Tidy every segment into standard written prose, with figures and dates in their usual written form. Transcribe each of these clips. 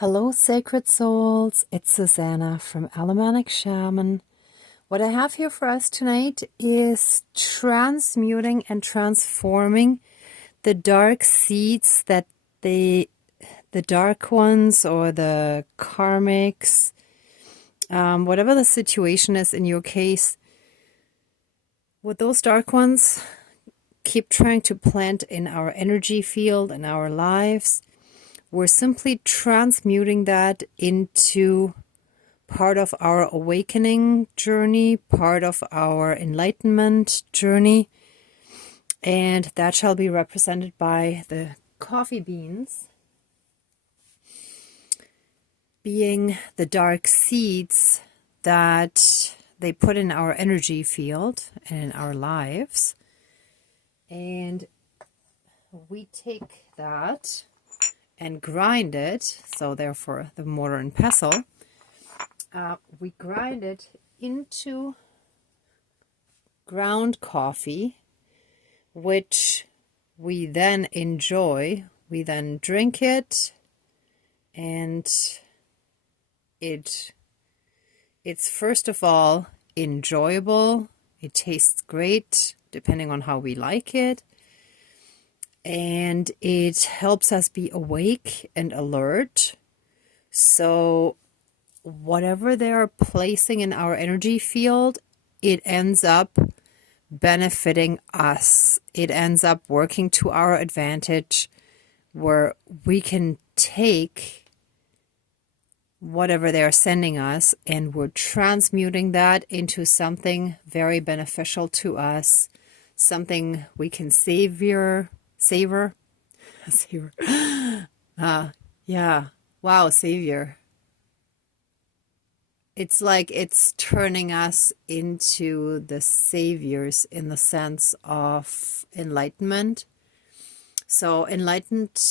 Hello, sacred souls. It's Susanna from Alamanic Shaman. What I have here for us tonight is transmuting and transforming the dark seeds that the dark ones or the karmics, whatever the situation is in your case, what those dark ones keep trying to plant in our energy field and our lives. We're simply transmuting that into part of our awakening journey, part of our enlightenment journey, and that shall be represented by the coffee beans being the dark seeds that they put in our energy field and in our lives. And we take that and grind it, so therefore the mortar and pestle, we grind it into ground coffee, which we then enjoy. We then drink it, and it's first of all enjoyable. It tastes great depending on how we like it. And it helps us be awake and alert. So whatever they're placing in our energy field, it ends up benefiting us. It ends up working to our advantage, where we can take whatever they're sending us and we're transmuting that into something very beneficial to us, something we can savor. Yeah. Wow, savior. It's like it's turning us into the saviors in the sense of enlightenment. So enlightened,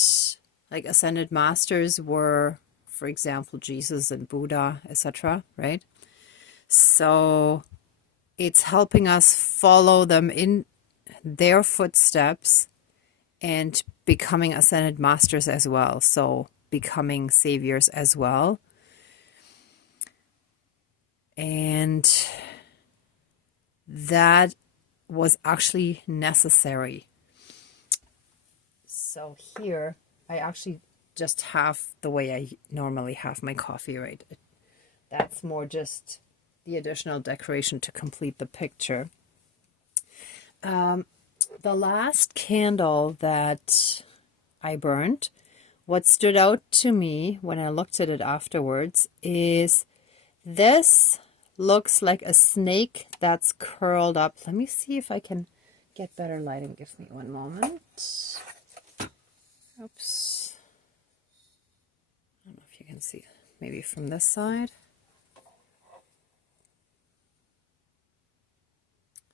like ascended masters were, for example, Jesus and Buddha, etc., right? So it's helping us follow them in their footsteps and becoming ascended masters as well. So becoming saviors as well. And that was actually necessary. So here, I actually just have the way I normally have my coffee, right? That's more just the additional decoration to complete the picture. The last candle that I burned, what stood out to me when I looked at it afterwards is this looks like a snake that's curled up. Let me see if I can get better lighting. Give me one moment. Oops. I don't know if you can see. Maybe from this side.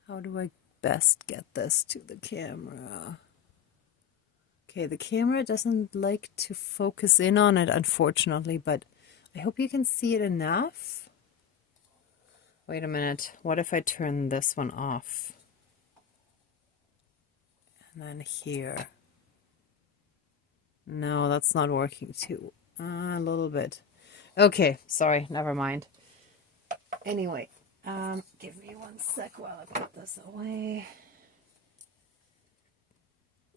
How do I best get this to the camera? Okay, the camera doesn't like to focus in on it, unfortunately, but I hope you can see it enough. Wait a minute. What if I turn this one off? And then here. No, that's not working too. A little bit. Okay, sorry, never mind. Anyway, give me one sec while I put this away.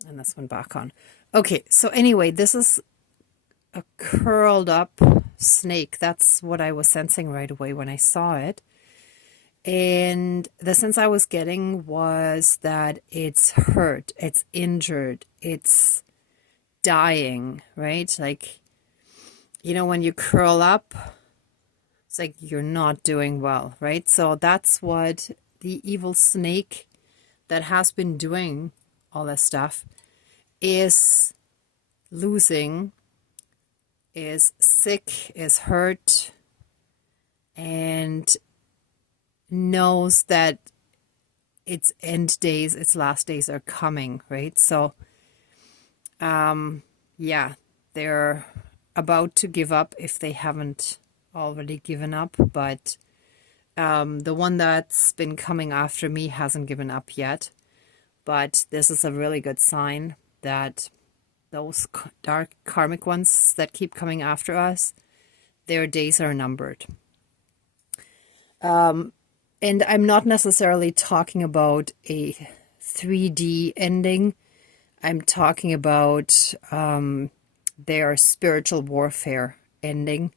And this one back on. Okay, so anyway, this is a curled up snake. That's what I was sensing right away when I saw it. And the sense I was getting was that it's hurt, it's injured, it's dying, right? Like, you know, when you curl up, it's like you're not doing well, right? So that's what the evil snake that has been doing all this stuff is losing, is sick, is hurt, and knows that its end days, its last days are coming, right? So, yeah, they're about to give up if they haven't already given up, but the one that's been coming after me hasn't given up yet. But this is a really good sign that those dark karmic ones that keep coming after us, their days are numbered. And I'm not necessarily talking about a 3D ending. I'm talking about their spiritual warfare ending,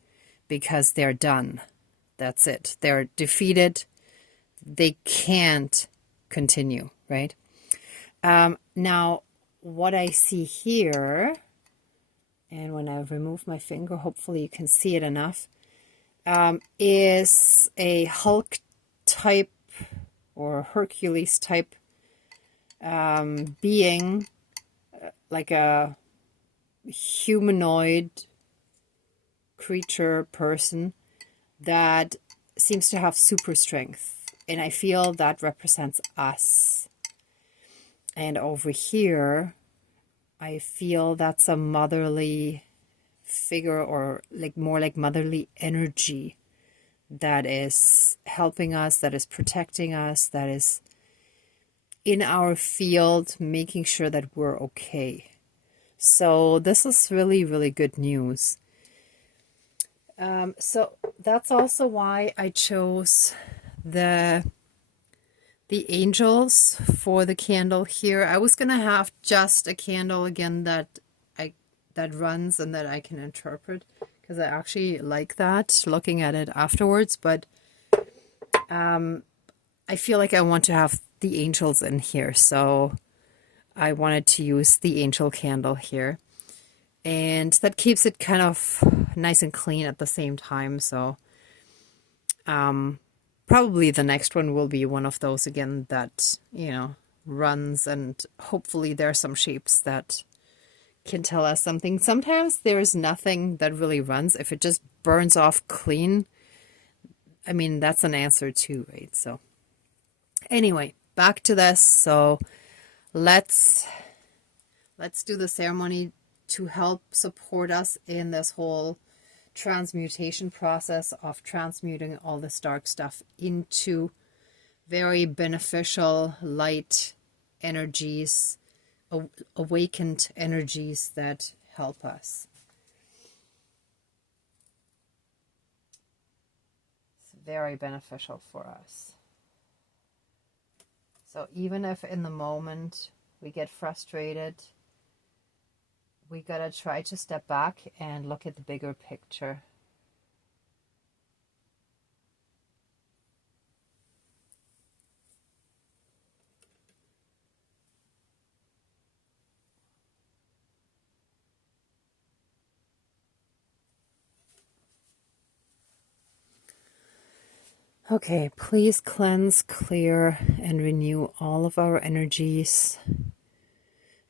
because they're done. That's it. They're defeated. They can't continue, right? Now, what I see here, and when I remove my finger, hopefully you can see it enough, is a Hulk type or Hercules type being, like a humanoid creature person that seems to have super strength. And I feel that represents us. And over here, I feel that's a motherly figure, or like more like motherly energy that is helping us, that is protecting us, that is in our field, making sure that we're okay. So this is really, really good news. So that's also why I chose the angels for the candle here. I was gonna have just a candle again that runs and that I can interpret, because I actually like that, looking at it afterwards. But I feel like I want to have the angels in here, so I wanted to use the angel candle here, and that keeps it kind of nice and clean at the same time. So probably the next one will be one of those again that, you know, runs, and hopefully there are some shapes that can tell us something. Sometimes there's nothing that really runs. If it just burns off clean, I mean, that's an answer too, right? So anyway, back to this. So let's do the ceremony to help support us in this whole transmutation process of transmuting all this dark stuff into very beneficial light energies, awakened energies that help us. It's very beneficial for us. So even if in the moment we get frustrated, we gotta try to step back and look at the bigger picture. Okay, please cleanse, clear, and renew all of our energies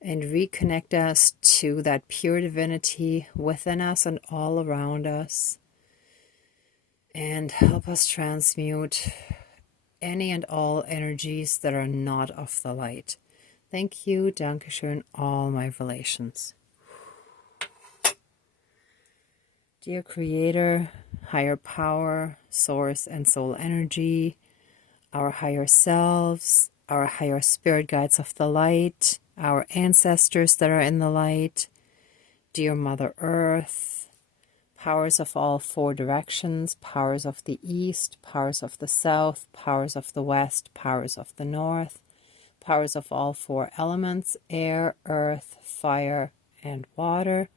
and reconnect us to that pure divinity within us and all around us. And help us transmute any and all energies that are not of the light. Thank you, Dankeschön, all my relations. Dear Creator, higher power, source and soul energy, our higher selves, our higher spirit guides of the light, our ancestors that are in the light, dear Mother Earth, powers of all four directions, powers of the east, powers of the south, powers of the west, powers of the north, powers of all four elements, air, earth, fire, and water,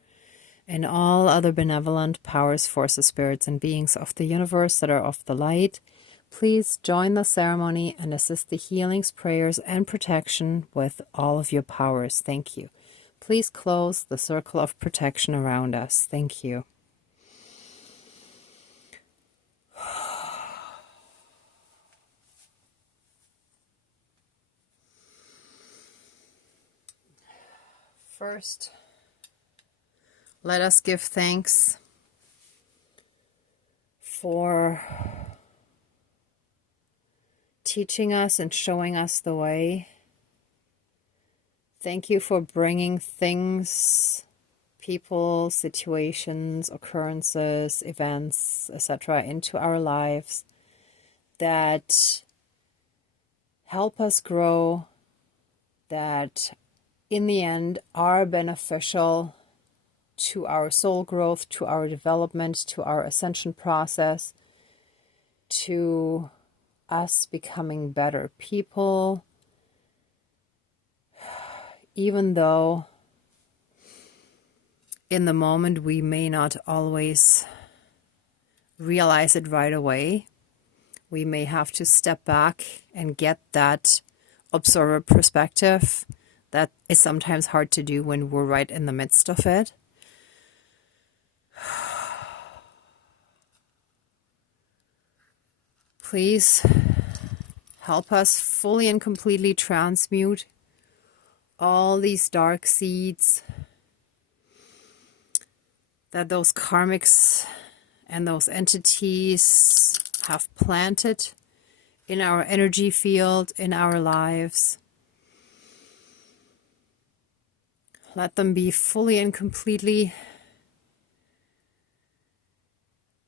and all other benevolent powers, forces, spirits, and beings of the universe that are of the light, please join the ceremony and assist the healings, prayers, and protection with all of your powers. Thank you. Please close the circle of protection around us. Thank you. First, let us give thanks for teaching us and showing us the way. Thank you for bringing things, people, situations, occurrences, events, etc. into our lives that help us grow, that in the end are beneficial to our soul growth, to our development, to our ascension process, to us becoming better people, even though in the moment we may not always realize it right away. We may have to step back and get that observer perspective. That is sometimes hard to do when we're right in the midst of it. Please help us fully and completely transmute all these dark seeds that those karmics and those entities have planted in our energy field, in our lives. Let them be fully and completely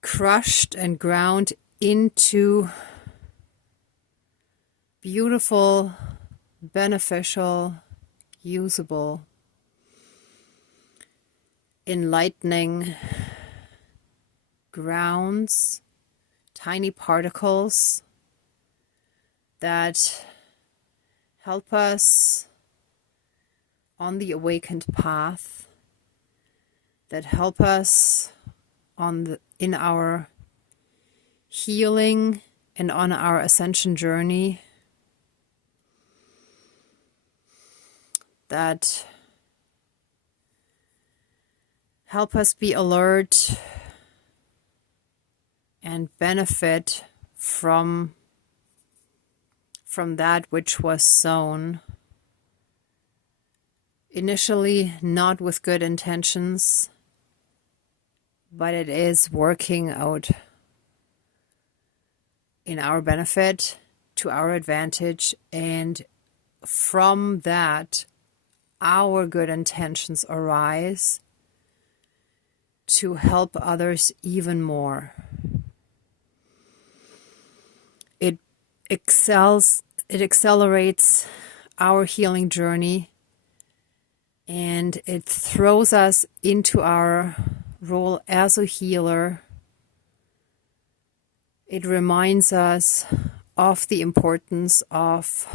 crushed and ground into beautiful, beneficial, usable, enlightening grounds, tiny particles that help us on the awakened path, that help us in our healing and on our ascension journey, that help us be alert and benefit from that which was sown. Initially, not with good intentions, but it is working out in our benefit, to our advantage, and from that, our good intentions arise to help others even more. It accelerates our healing journey, and it throws us into our role as a healer. It reminds us of the importance of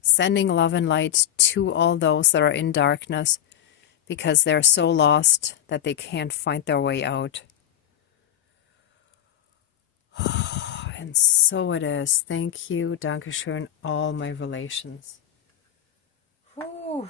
sending love and light to all those that are in darkness, because they're so lost that they can't find their way out. And so it is. Thank you, Dankeschön, all my relations. Whew.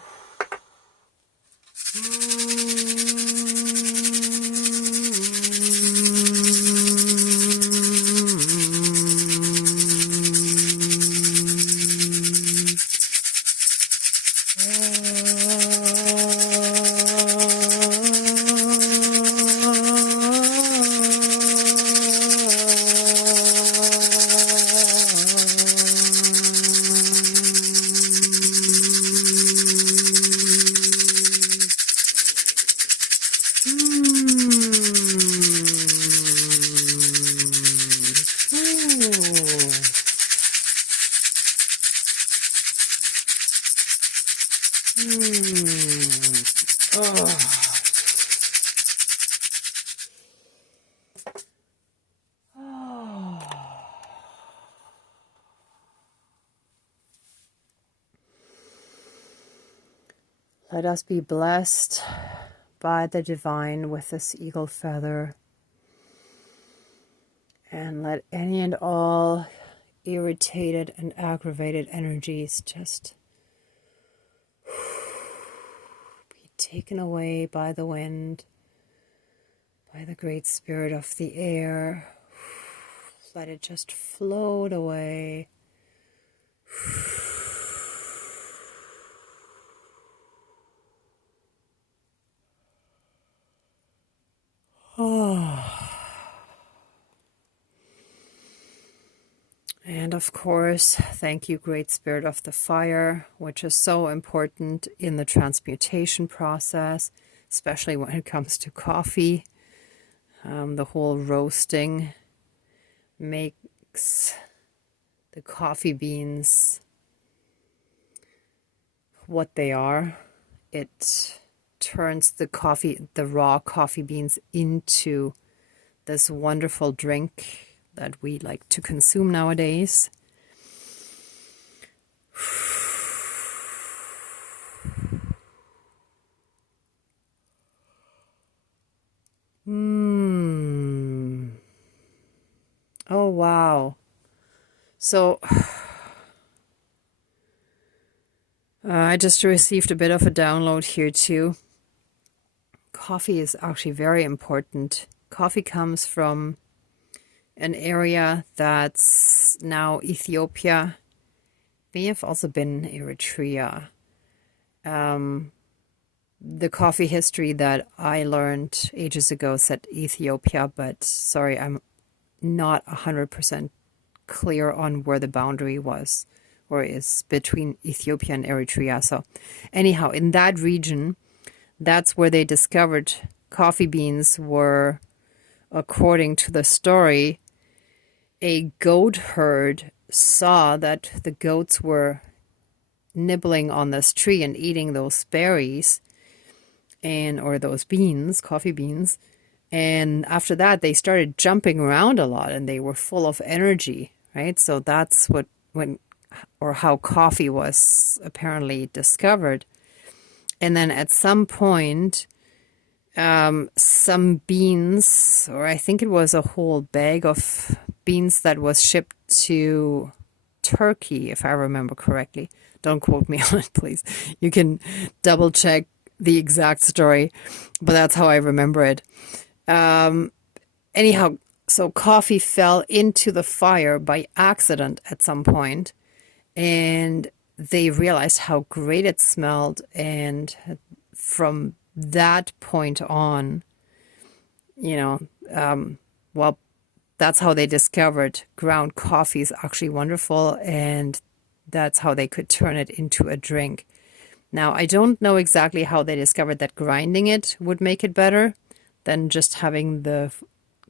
Let us be blessed by the divine with this eagle feather, and let any and all irritated and aggravated energies just be taken away by the wind, by the great spirit of the air. Let it just float away. And of course, thank you, Great Spirit of the Fire, which is so important in the transmutation process, especially when it comes to coffee. The whole roasting makes the coffee beans what they are, it turns the raw coffee beans into this wonderful drink that we like to consume nowadays. Oh, wow. So I just received a bit of a download here too. Coffee is actually very important. Coffee comes from an area that's now Ethiopia. May have also been Eritrea. The coffee history that I learned ages ago said Ethiopia, but sorry, I'm not 100% clear on where the boundary was or is between Ethiopia and Eritrea. So anyhow, in that region, that's where they discovered coffee beans were, according to the story, a goat herd saw that the goats were nibbling on this tree and eating those berries or those beans, coffee beans. And after that, they started jumping around a lot and they were full of energy, right? So that's how coffee was apparently discovered. And then at some point, some beans, or I think it was a whole bag of beans that was shipped to Turkey, if I remember correctly. Don't quote me on it, please. You can double check the exact story, but that's how I remember it. Anyhow, so coffee fell into the fire by accident at some point, and they realized how great it smelled. And from that point on, well, that's how they discovered ground coffee is actually wonderful, and that's how they could turn it into a drink. Now, I don't know exactly how they discovered that grinding it would make it better than just having the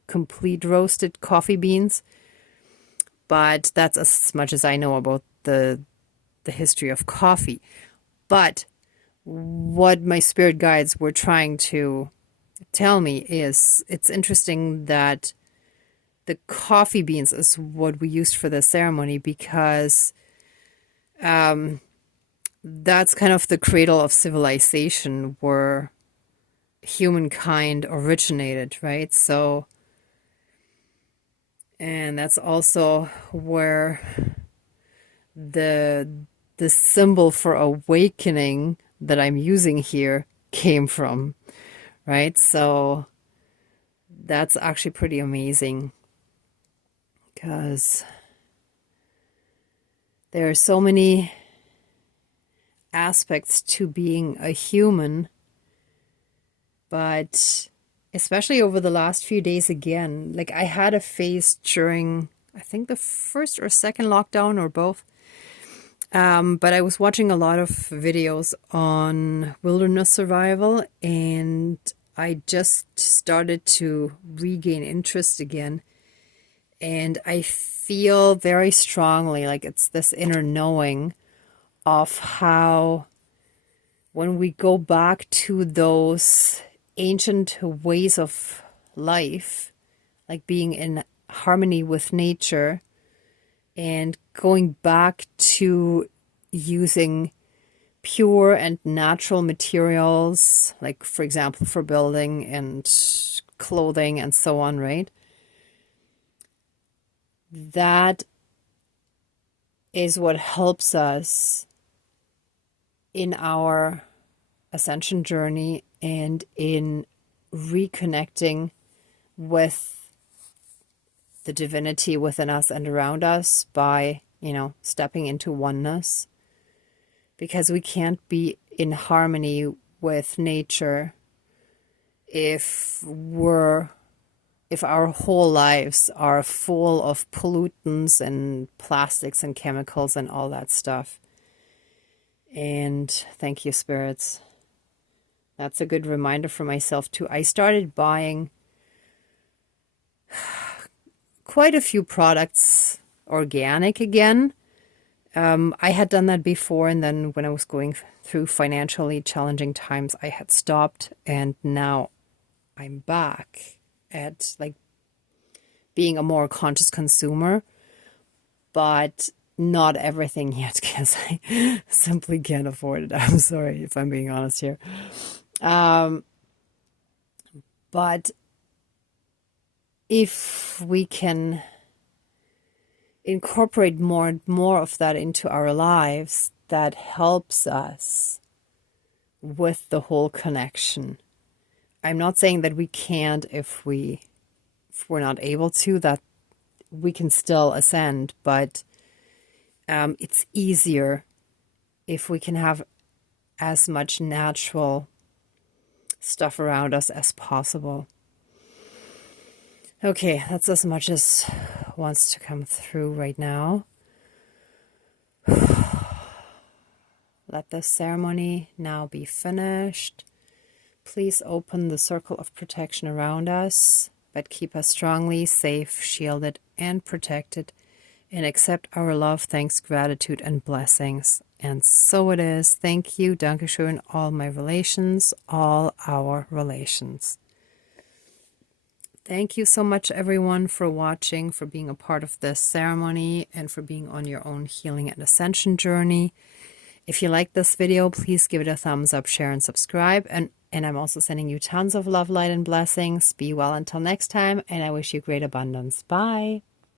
complete roasted coffee beans. But that's as much as I know about the history of coffee. But what my spirit guides were trying to tell me is it's interesting that the coffee beans is what we used for the ceremony because that's kind of the cradle of civilization where humankind originated, right? So, and that's also where the symbol for awakening that I'm using here came from, right? So that's actually pretty amazing because there are so many aspects to being a human, but especially over the last few days again, like I had a phase during, I think the first or second lockdown or both, but I was watching a lot of videos on wilderness survival, and I just started to regain interest again, and I feel very strongly like it's this inner knowing of how when we go back to those ancient ways of life, like being in harmony with nature and going back to using pure and natural materials, like for example, for building and clothing and so on, right? That is what helps us in our ascension journey and in reconnecting with the divinity within us and around us by, stepping into oneness. Because we can't be in harmony with nature if our whole lives are full of pollutants and plastics and chemicals and all that stuff. And thank you, spirits. That's a good reminder for myself too. I started buying quite a few products organic again. I had done that before, and then when I was going through financially challenging times, I had stopped, and now I'm back at like being a more conscious consumer, but not everything yet because I simply can't afford it. I'm sorry if I'm being honest here. But if we can incorporate more and more of that into our lives, that helps us with the whole connection. I'm not saying that we can't if we're not able to, that we can still ascend, but it's easier if we can have as much natural stuff around us as possible. Okay, that's as much as wants to come through right now. Let the ceremony now be finished. Please open the circle of protection around us, but keep us strongly safe, shielded, and protected, and accept our love, thanks, gratitude, and blessings. And so it is. Thank you, Dankeschön, all my relations, all our relations. Thank you so much, everyone, for watching, for being a part of this ceremony, and for being on your own healing and ascension journey. If you like this video, please give it a thumbs up, share, and subscribe. And I'm also sending you tons of love, light, and blessings. Be well until next time, and I wish you great abundance. Bye.